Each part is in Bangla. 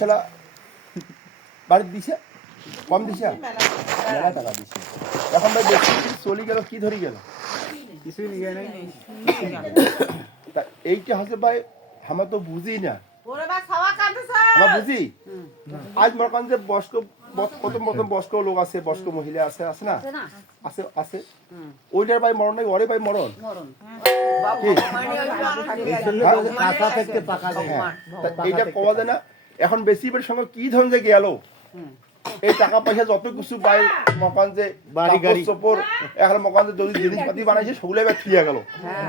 শালা বাড়ি দিছে কম দিছে মেলা টাকা দিছে এখন ভাই বেশি চলে গেল কি ধরে গেল কিছুই নিয়ে নাই তা এইটা হচ্ছে ভাই আমরা তো বুঝি না আমরা বুঝি আজ মনে করেন যে বয়স্ক প্রথম বয়স্ক লোক আছে বয়স্ক মহিলা আছে আছে না আছে আছে ওইটার ভাই মরণ নাই ওরে ভাই মরণ এইটা কওয়া যায় না এখন বেশি বের সঙ্গে কি ধরনের গেল এই টাকা পয়সা যত কিছু বাই মকান যে বাড়ি গাড়ি চোপর এখন মকান যে যদি জিনিসপাতি বানাইছে সেগুলো এবার থিয়ে গেল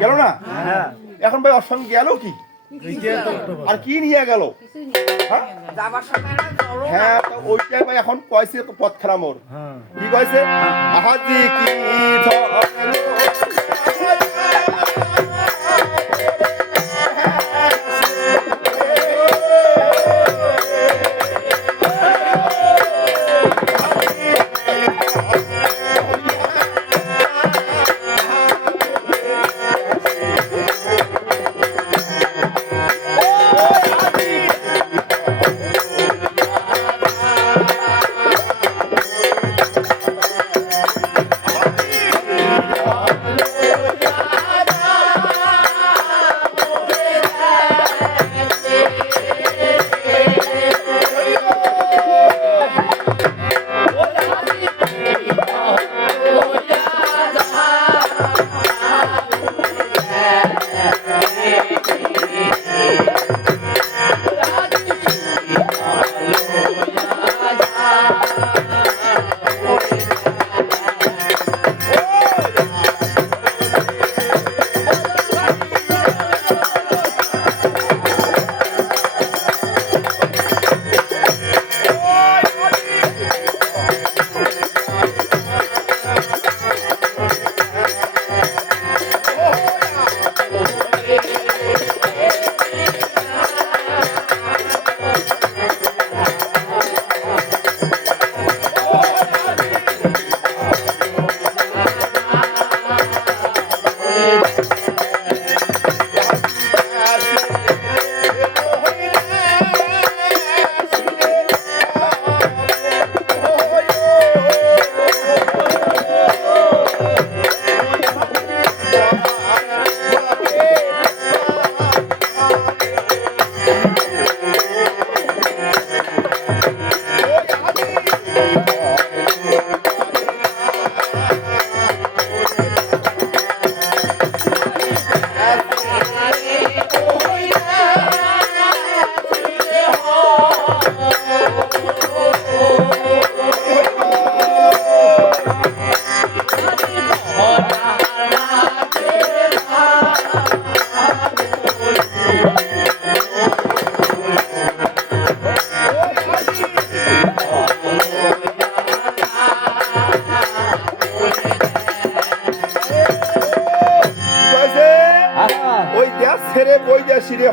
গেল না এখন ভাই ওর সঙ্গে গেল কি আর কি নিয়ে গেল হ্যাঁ ওইটাই ভাই এখন কয়েছে পথ খেলা মোর কি কয়েছে আহাজি কি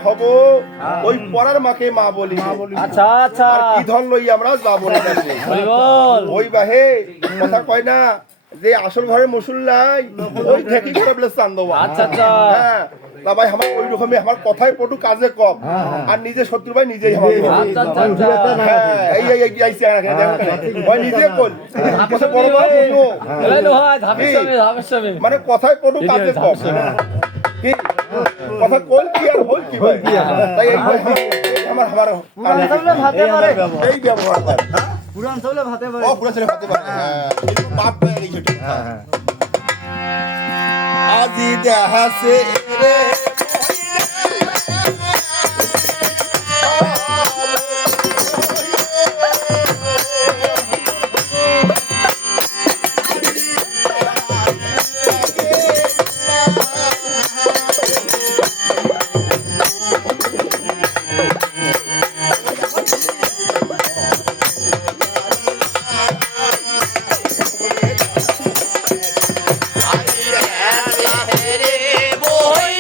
হব ওই পরার মাকে মা বলি আচ্ছা আচ্ছা কি ধন লই আমরা যাব না ওই বাহে কথা কয় না যে আসল ঘরে মুসুল নাই ওই থেকে করে বলে চান দেবো আচ্ছা আচ্ছা হ্যাঁ তা ভাই আমার ওই রকমই আমার কথাই পটু কাজে কম আর নিজে শত্রু ভাই নিজেই হবে এই এই এই আইছে ভাই নিজে কল কথা বড় বড় মানে কথাই পটু কাজে কম কি কথা কল কি আর হল কি ভাই তাই এই আমার আমার ভাতে পারে এই ব্যবহার করে পুরান চাউলে ভাতে পারে ও পুরান চাউলে ভাতে পারে হ্যাঁ কিন্তু বাপ ভাই এই ছোট হ্যাঁ আজি দেখাছে রে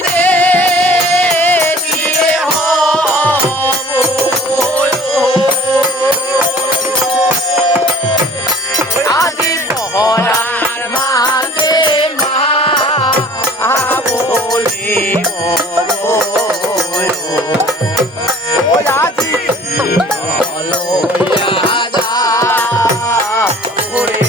রে লইয়া যা ঘুরে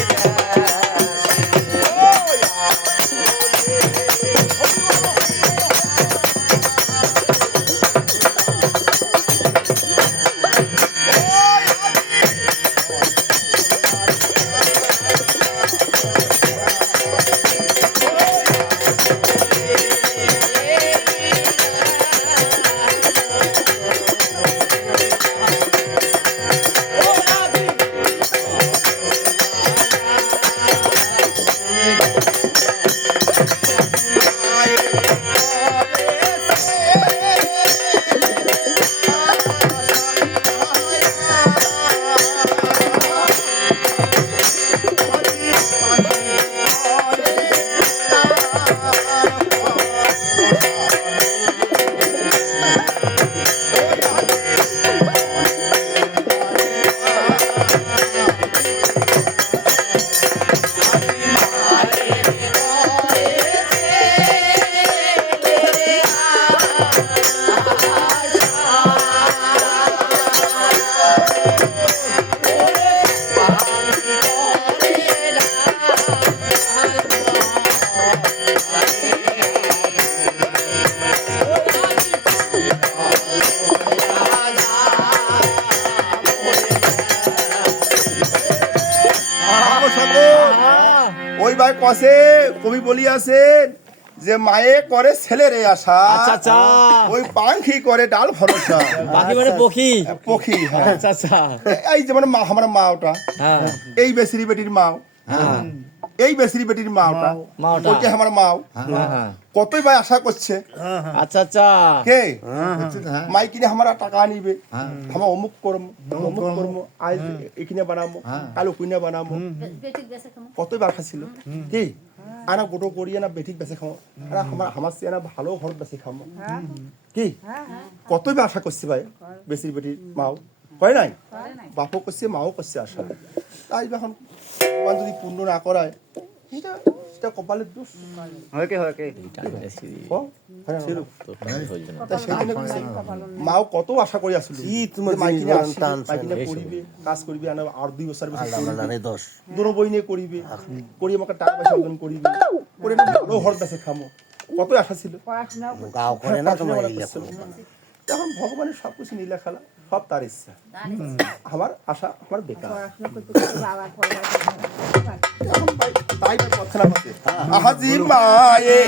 ওই ভাই কসে কবি বলিয়াছেন যে মায়ে করে ছেলেরে আশা আচ্ছা আচ্ছা ওই পাখি করে ডাল ভরসা বাকি মানে পখি পখি হ্যাঁ। আচ্ছা আচ্ছা এই যেমন মা আমার মা ওটা হ্যাঁ এই বেসরি বেটির মাও হ্যাঁ এই বেসরি বেটির মা ওটা মা ওটা। ওইটা আমার মাও হ্যাঁ কতই ভাই আশা করছে আচ্ছা আচ্ছা কে মাই কিনে আমার টাকা নিবে আমার অমুক করবো অমুক করবো আজ এখানে বানাবো কাল ওখানে বানাবো কতই বাসা ছিল কি আনা গোটো করিয়ে না বেঠিক বেঁচে খাবো আর আমার সে না ভালো ঘর বেঁচে খাবো কি কতই বা আশা করছি ভাই বেশি বেটির মাও কয় নাই বাপও করছে মাও করছে আশা তাই এখন ভগবান যদি পূর্ণ না করায় এটা এটা কপালের দোষ হয়কে হয়কে ও, হয় না? তা সেই জন্য কইছে, মাও কত আশা করে আসছিল মাইকিনে করিবে কাজ করিবে আর 2 বছর দুনো বই নিয়ে করিবে করি আমাকে টাকা পয়সা অর্জন করিবে করে একটা ভালো ঘর বেঁচে খামো কত আশা ছিল এখন ভগবানের সবকিছু নীলা খেলা সব তার ইচ্ছা আমার আশা আমার বেকার এখন তাই কথা না আহাজি মায়ে